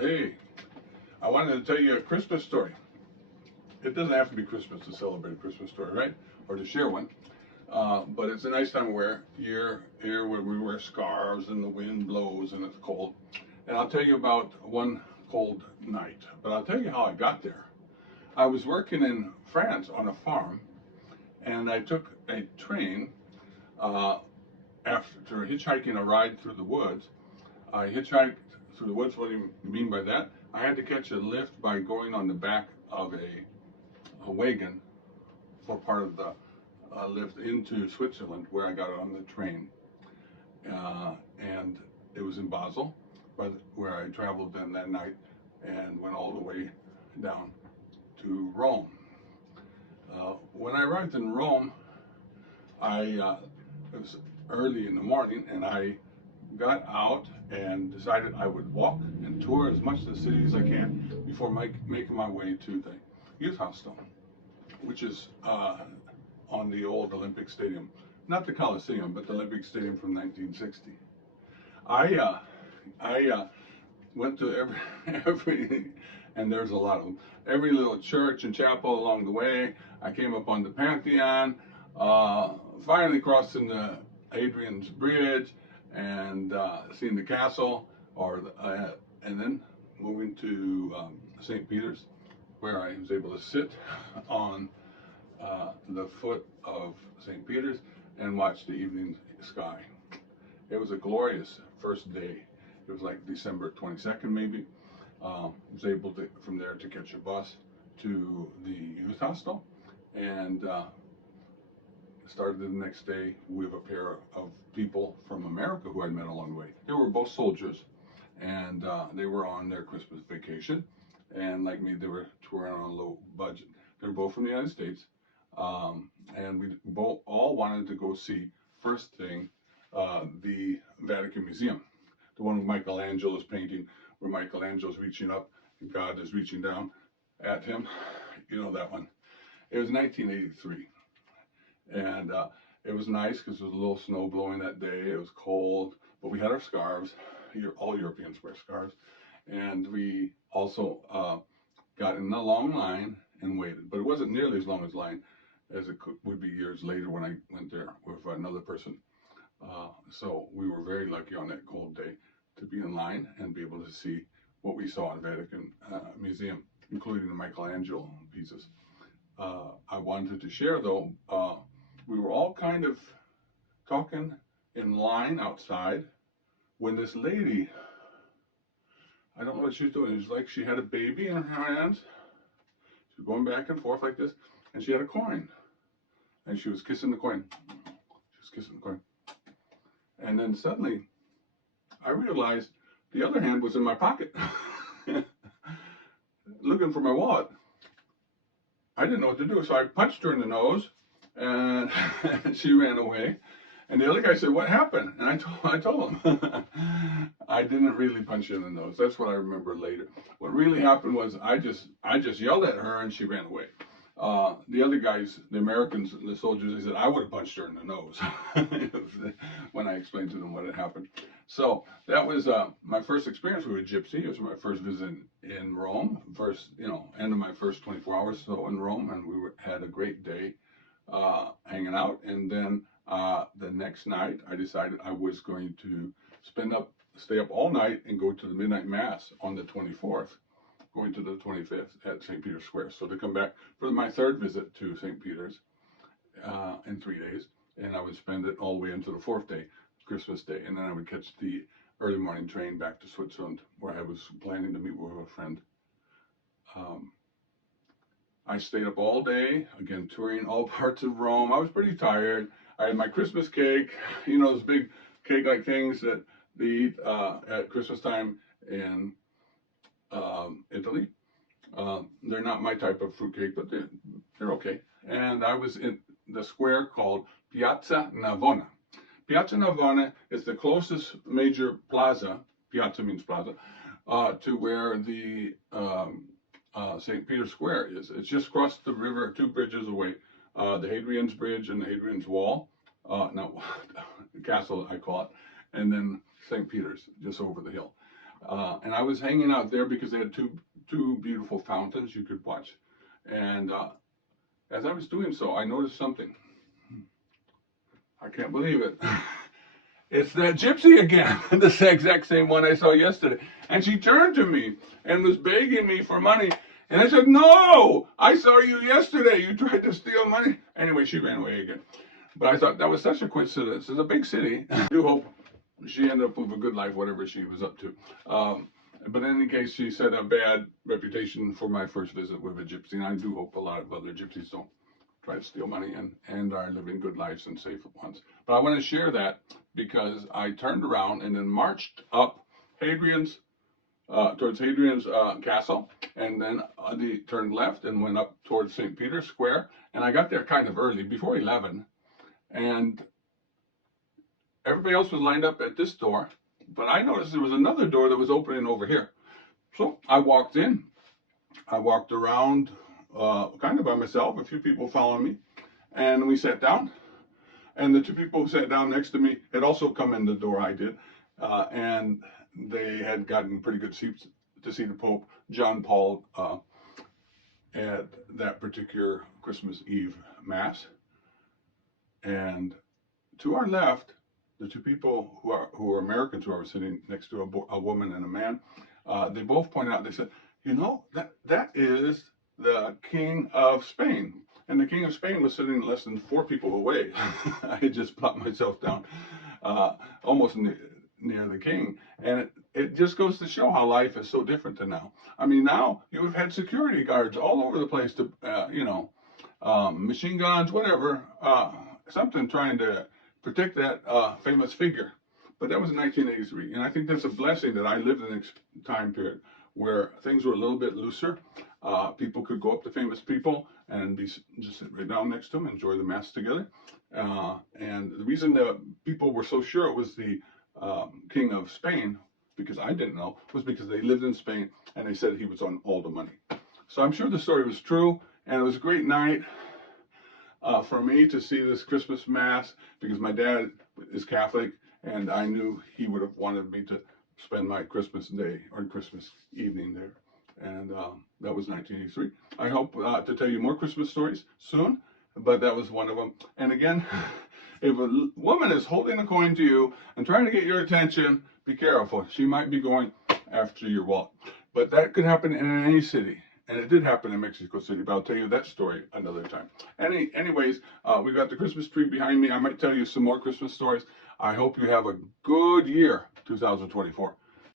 Hey, I wanted to tell you a Christmas story. It doesn't have to be Christmas to celebrate a Christmas story, right? Or to share one. But it's a nice time of year here where we wear scarves and the wind blows and it's cold. And I'll tell you about one cold night. But I'll tell you how I got there. I was working in France on a farm, and I took a train uh, after hitchhiking a ride through the woods. I hitchhiked through the woods. What do you mean by that? I had to catch a lift by going on the back of a wagon for part of the lift into Switzerland, where I got on the train. And it was in Basel, where I traveled then that night and went all the way down to Rome. When I arrived in Rome, it was early in the morning, and I got out and decided I would walk and tour as much of the city as I can before making my way to the youth hostel, which is on the old Olympic Stadium, not the Coliseum, but the Olympic Stadium from 1960. I uh, I went to every and there's a lot of them, every little church and chapel along the way. I came up on the Pantheon, finally crossing the Hadrian's Bridge and seeing the castle, and then moving to St. Peter's, where I was able to sit on the foot of St. Peter's and watch the evening sky. It was a glorious first day. It was like December 22nd, maybe. Was able to, from there, to catch a bus to the youth hostel, and started the next day with a pair of people from America who I'd met along the way. They were both soldiers, and they were on their Christmas vacation, and like me, they were touring on a low budget. They were both from the United States, and we both all wanted to go see, first thing, the Vatican Museum, the one with Michelangelo's painting, where Michelangelo's reaching up and God is reaching down at him. You know that one. It was 1983, and it was nice because there was a little snow blowing that day. It was cold, but we had our scarves. All Europeans wear scarves, and we also got in a long line and waited. But it wasn't nearly as long as line as it would be years later when I went there with another person. So we were very lucky on that cold day to be in line and be able to see what we saw in the Vatican Museum, including the Michelangelo pieces. I wanted to share, though, we were all kind of talking in line outside when this lady, I don't know what she was doing. It was like she had a baby in her hands. She was going back and forth like this, and she had a coin, and she was kissing the coin. She was kissing the coin. And then suddenly, I realized the other hand was in my pocket, looking for my wallet. I didn't know what to do, so I punched her in the nose, and she ran away. And the other guy said, "What happened?" And I told him, I didn't really punch her in the nose. That's what I remember later. What really happened was I just yelled at her, and she ran away. The other guys, the Americans, the soldiers, they said I would have punched her in the nose when I explained to them what had happened. So that was my first experience with a gypsy. It was my first visit in Rome. End of my first 24 hours or so in Rome, and had a great day hanging out. And then the next night, I decided I was going to stay up all night and go to the midnight mass on the 24th. Going to the 25th at St. Peter's Square. So to come back for my third visit to St. Peter's in 3 days, and I would spend it all the way into the fourth day, Christmas Day, and then I would catch the early morning train back to Switzerland, where I was planning to meet with a friend. I stayed up all day, again touring all parts of Rome. I was pretty tired. I had my Christmas cake, those big cake-like things that they eat at Christmas time in Italy. They're not my type of fruitcake, but they're okay. And I was in the square called Piazza Navona. Piazza Navona is the closest major plaza, piazza means plaza, to where the St. Peter's Square is. It's just across the river, 2 bridges away, the Hadrian's Bridge and the Hadrian's Wall, no, the castle I call it, and then St. Peter's, just over the hill. And I was hanging out there because they had two beautiful fountains you could watch. And as I was doing so, I noticed something. I can't believe it. It's that gypsy again, the exact same one I saw yesterday. And she turned to me and was begging me for money. And I said, "No, I saw you yesterday. You tried to steal money." Anyway, she ran away again. But I thought that was such a coincidence. It's a big city. I do hope she ended up with a good life, whatever she was up to. But in any case, she set a bad reputation for my first visit with a gypsy. And I do hope a lot of other gypsies don't try to steal money and are living good lives and safe ones. But I want to share that because I turned around and then marched up Hadrian's towards Hadrian's castle, and then turned left and went up towards St. Peter's Square. And I got there kind of early, before 11, and everybody else was lined up at this door, but I noticed there was another door that was opening over here. So I walked in. I walked around kind of by myself, a few people following me, and we sat down. And the two people who sat down next to me had also come in the door I did, and they had gotten pretty good seats to see the Pope John Paul at that particular Christmas Eve Mass. And to our left, the two people who are Americans who are sitting next to a woman and a man, they both pointed out. They said, "You know, that is the King of Spain." And the King of Spain was sitting less than 4 people away. I had just plopped myself down almost near the king. And it just goes to show how life is so different than now. I mean, now you have had security guards all over the place to, machine guns, whatever, something trying to protect that famous figure. But that was in 1983. And I think that's a blessing that I lived in a time period where things were a little bit looser. People could go up to famous people and just sit right down next to them, enjoy the Mass together. And the reason that people were so sure it was the King of Spain, because I didn't know, was because they lived in Spain and they said he was on all the money. So I'm sure the story was true, and it was a great night for me to see this Christmas Mass, because my dad is Catholic and I knew he would have wanted me to spend my Christmas day or Christmas evening there. And that was 1983. I hope to tell you more Christmas stories soon, but that was one of them. And again, if a woman is holding a coin to you and trying to get your attention, be careful. She might be going after your wallet. But that could happen in any city. And it did happen in Mexico City, but I'll tell you that story another time. Anyways, we've got the Christmas tree behind me. I might tell you some more Christmas stories. I hope you have a good year, 2024.